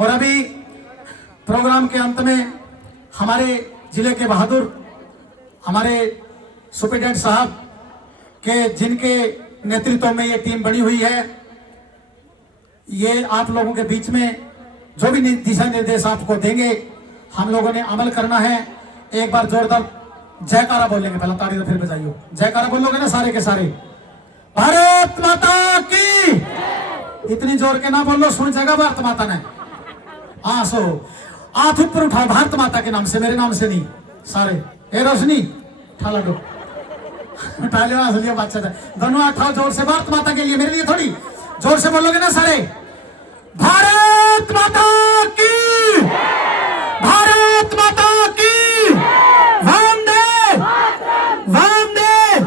और अभी प्रोग्राम के अंत में हमारे जिले के बहादुर हमारे सुपरिटेंडेंट साहब के जिनके नेतृत्व में ये टीम बनी हुई है, ये आप लोगों के बीच में जो भी दिशा निर्देश आपको देंगे हम लोगों ने अमल करना है। एक बार जोरदार जयकारा बोलेंगे, पहले ताली तो फिर बजाइयो। जयकारा बोलोगे ना सारे के सारे? भारत माता की। इतनी जोर के ना बोलो, सुन जगह भारत माता ने। हाँ सो हाथ ऊपर उठाओ भारत माता के नाम से, मेरे नाम से नहीं। सारे ए रोशनी ठाला दो उठा लिया बादशाह। दोनों हाथ उठाओ जोर से भारत माता के लिए, मेरे लिए थोड़ी। जोर से बोलोगे ना सारे? भारत माता की, भारत माता की, वंदे वंदे।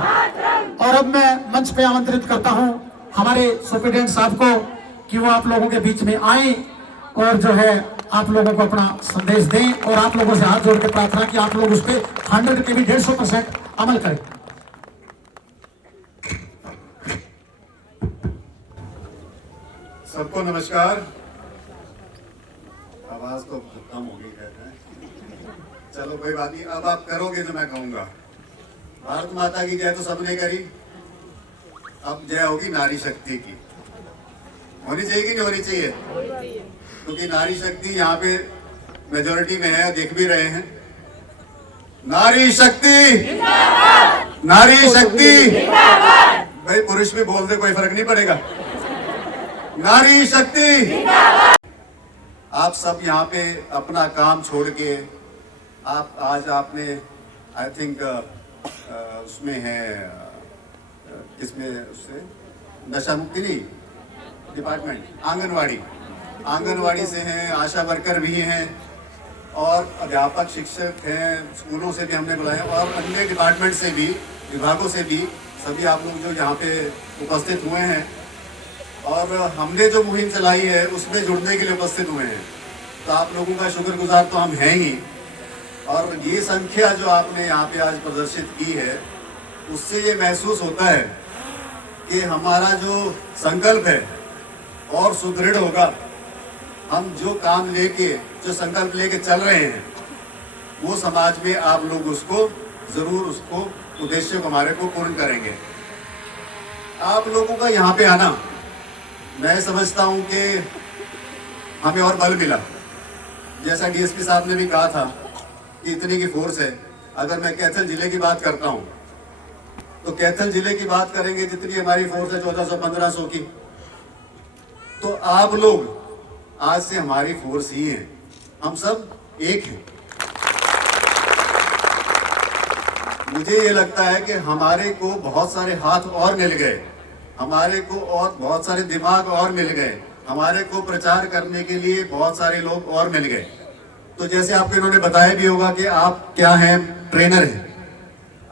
और अब मैं मंच पे आमंत्रित करता हूं हमारे सुपरिटेंडेंट साहब को कि वो आप लोगों के बीच में आए और जो है आप लोगों को अपना संदेश दें और आप लोगों से हाथ जोड़ के प्रार्थना कि आप लोग उस पर 100 के भी 150% अमल करें। सबको नमस्कार। आवाज तो कम हो गई है, चलो कोई बात नहीं। अब आप करोगे तो मैं कहूंगा भारत माता की जय तो सबने करी, अब जय होगी नारी शक्ति की। होनी चाहिए कि नहीं होनी चाहिए? क्योंकि नारी शक्ति यहाँ पे मेजोरिटी में है, देख भी रहे हैं। नारी शक्ति, नारी शक्ति। भाई पुरुष भी बोल दे, कोई फर्क नहीं पड़ेगा। नारी शक्ति। आप सब यहाँ पे अपना काम छोड़ के आप आज आपने आई थिंक उसमें है किसमें उससे नशा मुक्ति नहीं डिपार्टमेंट, आंगनवाड़ी से हैं, आशा वर्कर भी हैं और अध्यापक शिक्षक हैं, स्कूलों से भी हमने बुलाए और अन्य डिपार्टमेंट से भी, विभागों से भी सभी आप लोग जो यहाँ पे उपस्थित हुए हैं और हमने जो मुहिम चलाई है उसमें जुड़ने के लिए उपस्थित हुए हैं। तो आप लोगों का शुक्रगुजार तो हम हैं ही। और ये संख्या जो आपने यहाँ पे आज प्रदर्शित की है उससे ये महसूस होता है कि हमारा जो संकल्प है और सुदृढ़ होगा। हम जो काम लेके, जो संकल्प लेके चल रहे हैं वो समाज में आप लोग उसको जरूर, उसको उद्देश्य को हमारे को पूर्ण करेंगे। आप लोगों का यहाँ पे आना मैं समझता हूँ कि हमें और बल मिला। जैसा डीएसपी साहब ने भी कहा था कि इतनी की फोर्स है। अगर मैं कैथल जिले की बात करता हूँ तो कैथल जिले की बात करेंगे जितनी हमारी फोर्स है 1400-1500 की, तो आप लोग आज से हमारी फोर्स ही है। हम सब एक हैं। मुझे ये लगता है कि हमारे को बहुत सारे हाथ और मिल गए, हमारे को और बहुत सारे दिमाग और मिल गए, हमारे को प्रचार करने के लिए बहुत सारे लोग और मिल गए। तो जैसे आपको इन्होंने बताया भी होगा कि आप क्या हैं, ट्रेनर हैं।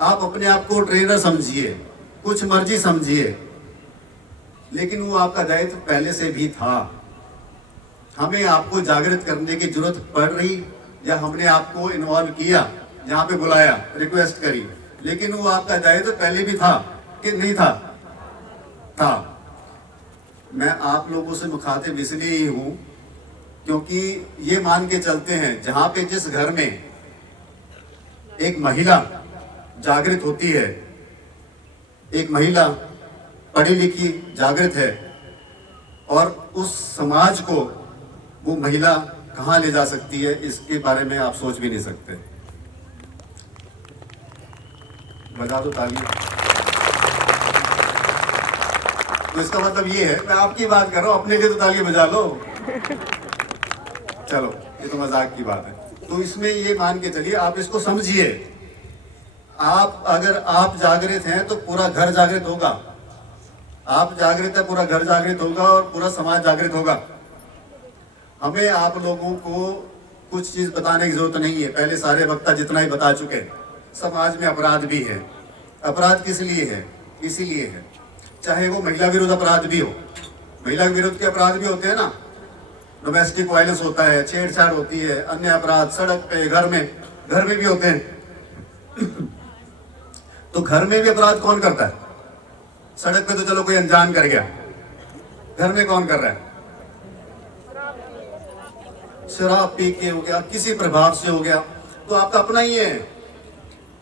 आप अपने आप को ट्रेनर समझिए, कुछ मर्जी समझिए, लेकिन वो आपका दायित्व पहले से भी था। हमें आपको जागृत करने की जरूरत पड़ रही या हमने आपको इन्वॉल्व किया, जहाँ पे बुलाया, रिक्वेस्ट करी, लेकिन वो आपका दायित्व पहले भी था कि नहीं था? था। मैं आप लोगों से मुखातिब इसलिए ही हूँ क्योंकि ये मान के चलते हैं जहाँ पे जिस घर में एक महिला जागृत होती है, एक महिला पढ़ी लिखी जागृत है और उस समाज को वो महिला कहाँ ले जा सकती है इसके बारे में आप सोच भी नहीं सकते। बजा दो ताली। तो इसका मतलब ये है, मैं आपकी बात कर रहा हूँ, अपने लिए तो ताली बजा लो। चलो ये तो मजाक की बात है। तो इसमें ये मान के चलिए, आप इसको समझिए। आप अगर आप जागृत हैं तो पूरा घर जागृत होगा। आप जागृत है, पूरा घर जागृत होगा और पूरा समाज जागृत होगा। हमें आप लोगों को कुछ चीज बताने की जरूरत नहीं है, पहले सारे वक्ता जितना ही बता चुके हैं। समाज में अपराध भी है। अपराध किस लिए है? इसीलिए है, चाहे वो महिला विरोध अपराध भी हो। महिला विरोध के अपराध भी होते हैं ना, डोमेस्टिक वायलेंस होता है, छेड़छाड़ होती है, अन्य अपराध सड़क पे, घर में भी होते हैं। तो घर में भी अपराध कौन करता है? सड़क पे तो चलो कोई अनजान कर गया, घर में कौन कर रहा है? शराब पी के हो गया, किसी प्रभाव से हो गया, तो आपका अपना ही है।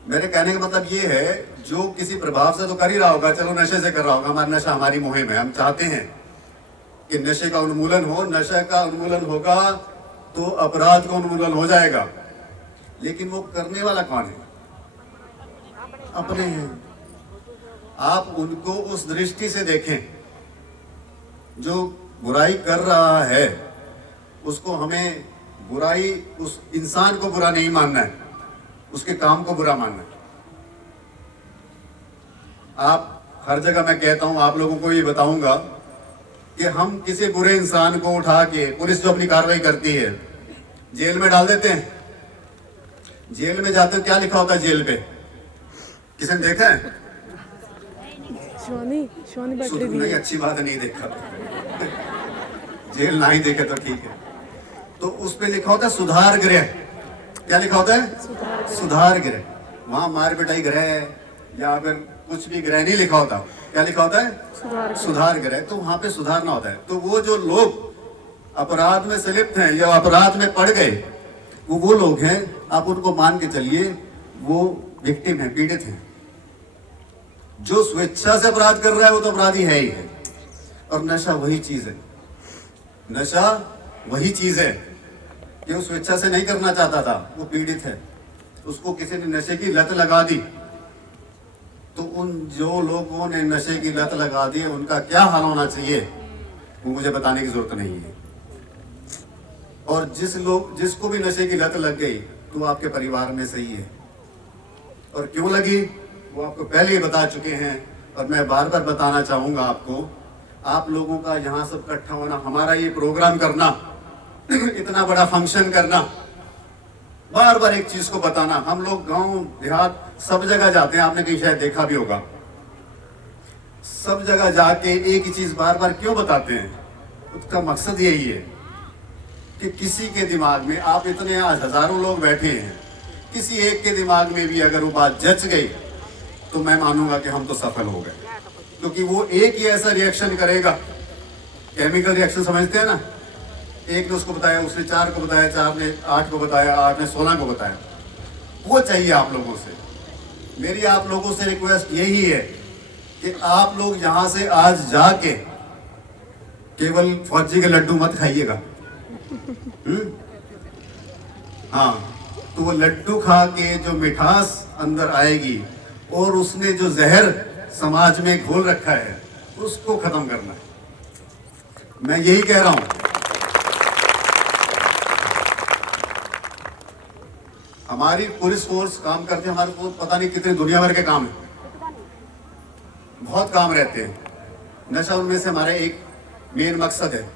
मेरे कहने का मतलब ये है, जो किसी प्रभाव से तो कर ही रहा होगा, चलो नशे से कर रहा होगा, हमारा नशा हमारी मुहिम है, हम चाहते हैं कि नशे का उन्मूलन हो। नशे का उन्मूलन होगा तो अपराध का उन्मूलन हो जाएगा। लेकिन वो करने वाला कौन है? अपने हैं। आप उनको उस दृष्टि से देखें, जो बुराई कर रहा है उसको हमें बुराई, उस इंसान को बुरा नहीं मानना है, उसके काम को बुरा मानना है। आप हर जगह मैं कहता हूं, आप लोगों को ये बताऊंगा कि हम किसी बुरे इंसान को उठा के, पुलिस जो अपनी कार्रवाई करती है, जेल में डाल देते हैं। जेल में जाते हो क्या लिखा होता है जेल पे? किसी ने देखा है? शिवानी बैठ रही नहीं, अच्छी बात है, नहीं देखा। जेल ना ही देखे तो ठीक है। तो उस पे लिखा होता है सुधार गृह। क्या लिखा होता है? सुधार गृह। वहां मार पिटाई गृह या फिर कुछ भी गृह नहीं लिखा होता। क्या लिखा होता है? सुधार गृह। तो वहां पे सुधारना होता है। तो वो जो लोग अपराध में संलिप्त हैं या अपराध में पड़ गए, वो लोग हैं, आप उनको मान के चलिए, वो विक्टिम है, पीड़ित हैं। जो स्वेच्छा से अपराध कर रहा है वो तो अपराधी है ही है। और नशा वही चीज है, नशा वही चीज है कि वो स्वेच्छा से नहीं करना चाहता था, वो पीड़ित है, उसको किसी ने नशे की लत लगा दी। तो उन जो लोगों ने नशे की लत लगा दी, उनका क्या हाल होना चाहिए वो मुझे बताने की जरूरत नहीं है। और जिसको भी नशे की लत लग गई तो आपके परिवार में सही है। और क्यों लगी वो आपको पहले ही बता चुके हैं, और मैं बार बार बताना चाहूंगा आपको। आप लोगों का यहाँ सब इकट्ठा होना, हमारा ये प्रोग्राम करना, इतना बड़ा फंक्शन करना, बार बार एक चीज को बताना। हम लोग गांव देहात सब जगह जाते हैं, आपने कहीं शायद देखा भी होगा। सब जगह जाके एक ही चीज बार बार क्यों बताते हैं? उसका मकसद यही है कि किसी के दिमाग में, आप इतने आज हजारों लोग बैठे हैं, किसी एक के दिमाग में भी अगर वो बात जच गई तो मैं मानूंगा कि हम तो सफल हो गए। क्योंकि वो एक ही ऐसा रिएक्शन करेगा, केमिकल रिएक्शन समझते हैं ना, एक ने उसको बताया, उसने 4 को बताया, 4 ने 8 को बताया, 8 ने 16 को बताया। वो चाहिए आप लोगों से। मेरी आप लोगों से रिक्वेस्ट यही है कि आप लोग यहां से आज जाके केवल फौजी के लड्डू मत खाइएगा। हाँ, तो वो लड्डू खा के जो मिठास अंदर आएगी और उसने जो जहर समाज में घोल रखा है उसको खत्म करना है। मैं यही कह रहा हूं। हमारी पुलिस फोर्स काम करते, हमारे को पता नहीं कितने दुनिया भर के काम है, बहुत काम रहते हैं। नशा उनमें से हमारा एक मेन मकसद है।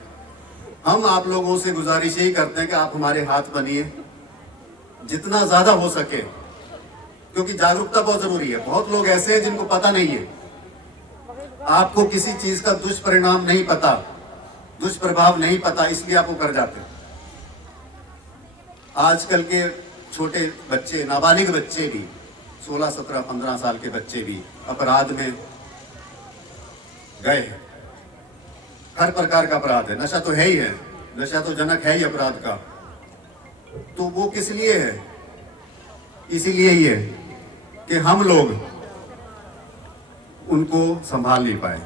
हम आप लोगों से गुजारिश यही करते हैं कि आप हमारे हाथ बनिए जितना ज्यादा हो सके, क्योंकि जागरूकता बहुत जरूरी है। बहुत लोग ऐसे हैं जिनको पता नहीं है, आपको किसी चीज का दुष्परिणाम नहीं पता, दुष्प्रभाव नहीं पता, इसलिए आप वो कर जाते हैं। आजकल के छोटे बच्चे, नाबालिग बच्चे भी, 16, 17, 15 साल के बच्चे भी अपराध में गए हैं। हर प्रकार का अपराध है। नशा तो है ही है, नशा तो जनक है ही अपराध का। तो वो किस लिए है? इसीलिए ही है कि हम लोग उनको संभाल नहीं पाए।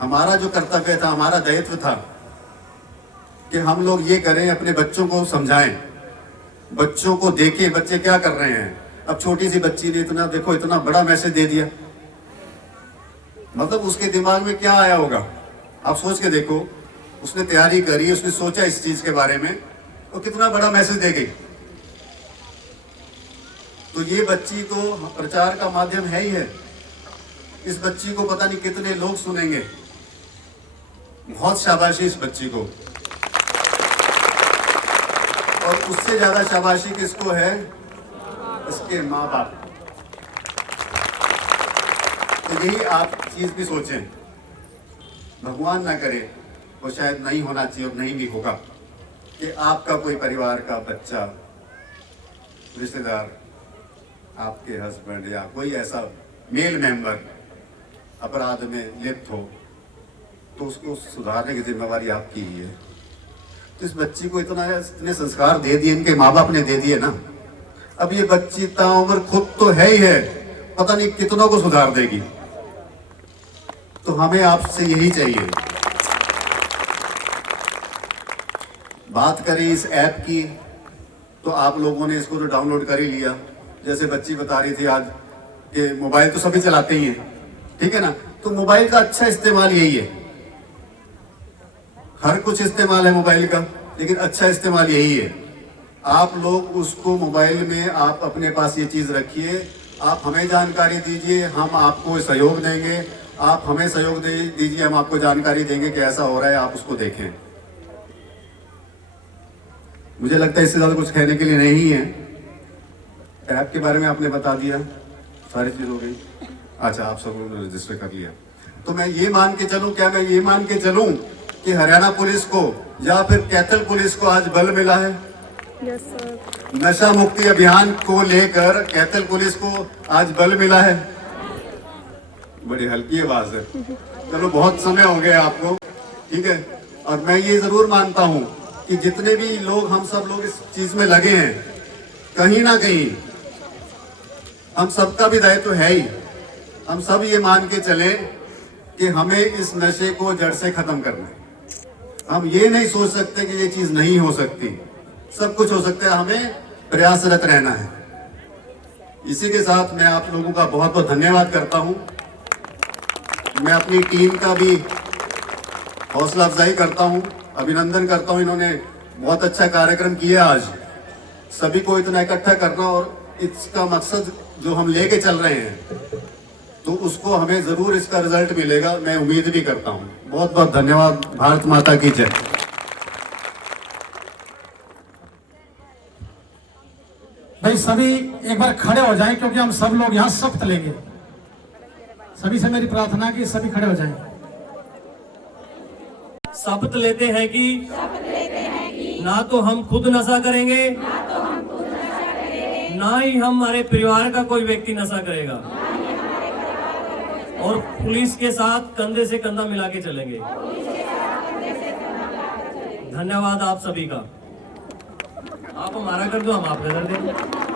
हमारा जो कर्तव्य था, हमारा दायित्व था कि हम लोग ये करें, अपने बच्चों को समझाएं, बच्चों को देखें बच्चे क्या कर रहे हैं। अब छोटी सी बच्ची ने इतना, देखो, इतना बड़ा मैसेज दे दिया, मतलब उसके दिमाग में क्या आया होगा आप सोच के देखो। उसने तैयारी करी, उसने सोचा इस चीज के बारे में, तो कितना बड़ा मैसेज दे गई। तो ये बच्ची तो प्रचार का माध्यम है ही है। इस बच्ची को पता नहीं कितने लोग सुनेंगे। बहुत शाबाशी इस बच्ची को। और उससे ज्यादा शाबाशी किसको है? इसके माँ बाप। तो यही आप चीज भी सोचें, भगवान ना करे, वो शायद नहीं होना चाहिए और नहीं भी होगा, कि आपका कोई परिवार का बच्चा, रिश्तेदार, आपके हस्बैंड या कोई ऐसा मेल मेंबर अपराध में लिप्त हो, तो उसको सुधारने की जिम्मेवारी आपकी ही है। तो इस बच्ची को इतने संस्कार दे दिए, इनके माँ बाप ने दे दिए ना, अब ये बच्ची ताउम्र खुद तो है ही है, पता नहीं कितनों को सुधार देगी। तो हमें आपसे यही चाहिए। बात करें इस ऐप की, तो आप लोगों ने इसको तो डाउनलोड कर ही लिया। जैसे बच्ची बता रही थी आज कि मोबाइल तो सभी चलाते ही हैं, ठीक है ना, तो मोबाइल का अच्छा इस्तेमाल यही है। हर कुछ इस्तेमाल है मोबाइल का, लेकिन अच्छा इस्तेमाल यही है। आप लोग उसको मोबाइल में आप अपने पास ये चीज रखिए, आप हमें जानकारी दीजिए, हम आपको सहयोग देंगे, आप हमें सहयोग दीजिए, हम आपको जानकारी देंगे कि ऐसा हो रहा है, आप उसको देखें। मुझे लगता है इससे ज्यादा कुछ कहने के लिए नहीं है। ऐप के बारे में आपने बता दिया, सारी चीज हो गई। अच्छा, आप सब लोगों ने रजिस्टर कर लिया। तो मैं ये मान के चलूं, क्या मैं ये मान के चलूं कि हरियाणा पुलिस को या फिर कैथल पुलिस को आज बल मिला है? Yes sir. नशा मुक्ति अभियान को लेकर कैथल पुलिस को आज बल मिला है? बड़ी हल्की आवाज है। चलो, बहुत समय हो गया आपको, ठीक है। और मैं ये जरूर मानता हूं कि जितने भी लोग, हम सब लोग इस चीज में लगे हैं, कहीं ना कहीं हम सबका भी दायित्व है ही। हम सब ये मान के चले कि हमें इस नशे को जड़ से खत्म करना है। हम ये नहीं सोच सकते कि ये चीज नहीं हो सकती, सब कुछ हो सकता है, हमें प्रयासरत रहना है। इसी के साथ मैं आप लोगों का बहुत बहुत धन्यवाद करता हूं। मैं अपनी टीम का भी हौसला अफजाई करता हूं, अभिनंदन करता हूं। इन्होंने बहुत अच्छा कार्यक्रम किया आज, सभी को इतना इकट्ठा करना, और इसका मकसद जो हम लेके चल रहे हैं, तो उसको हमें जरूर इसका रिजल्ट मिलेगा, मैं उम्मीद भी करता हूं। बहुत बहुत धन्यवाद। भारत माता की जय। भाई सभी एक बार खड़े हो जाएं, क्योंकि हम सब लोग यहाँ शपथ लेंगे। सभी से मेरी प्रार्थना कि सभी खड़े हो जाएं। शपथ लेते हैं कि ना तो हम खुद नशा करेंगे, ना ही हमारे परिवार का कोई व्यक्ति नशा करेगा, और पुलिस के साथ कंधे से कंधा मिला के चलेंगे। धन्यवाद आप सभी का। आप हमारा कर दो, हम आपका कर दें।